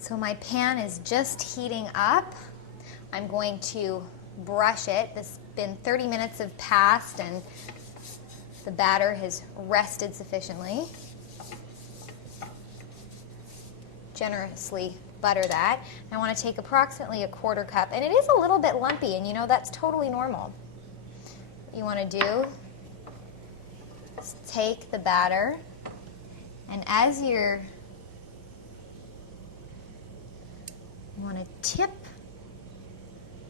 So my pan is just heating up. I'm going to brush it. This has been 30 minutes have passed and the batter has rested sufficiently. Generously butter that. I want to take approximately a quarter cup, and it is a little bit lumpy, and you know that's totally normal. What you want to do is take the batter, and as you want to tip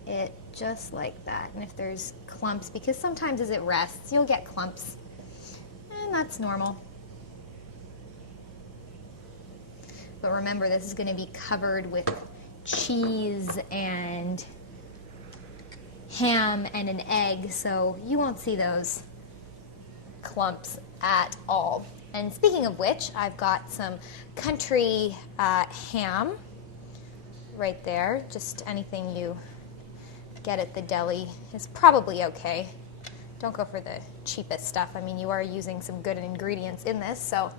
it just like that. And if there's clumps, because sometimes as it rests, you'll get clumps, and that's normal. But remember, this is going to be covered with cheese and ham and an egg, so you won't see those clumps at all. And speaking of which, I've got some country ham right there. Just anything you get at the deli is probably okay. Don't go for the cheapest stuff. I mean, you are using some good ingredients in this, so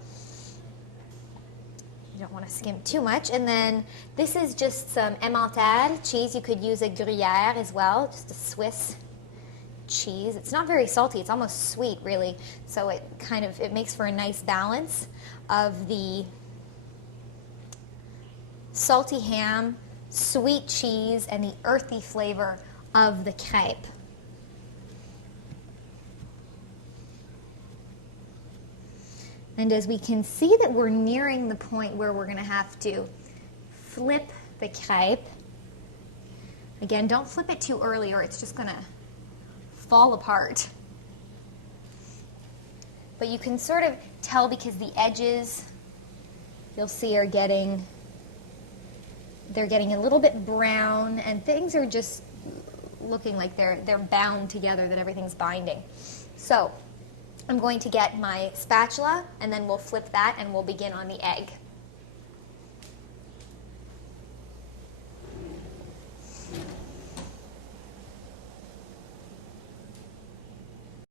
you don't want to skimp too much. And then this is just some Emmental cheese. You could use a Gruyere as well, just a Swiss cheese. It's not very salty. It's almost sweet, really. So it makes for a nice balance of the salty ham, sweet cheese, and the earthy flavor of the crepe. And as we can see that we're nearing the point where we're going to have to flip the crepe. Again, don't flip it too early or it's just going to fall apart. But you can sort of tell because the edges, you'll see, are getting a little bit brown, and things are just looking like they're bound together, that everything's binding. So I'm going to get my spatula, and then we'll flip that and we'll begin on the egg.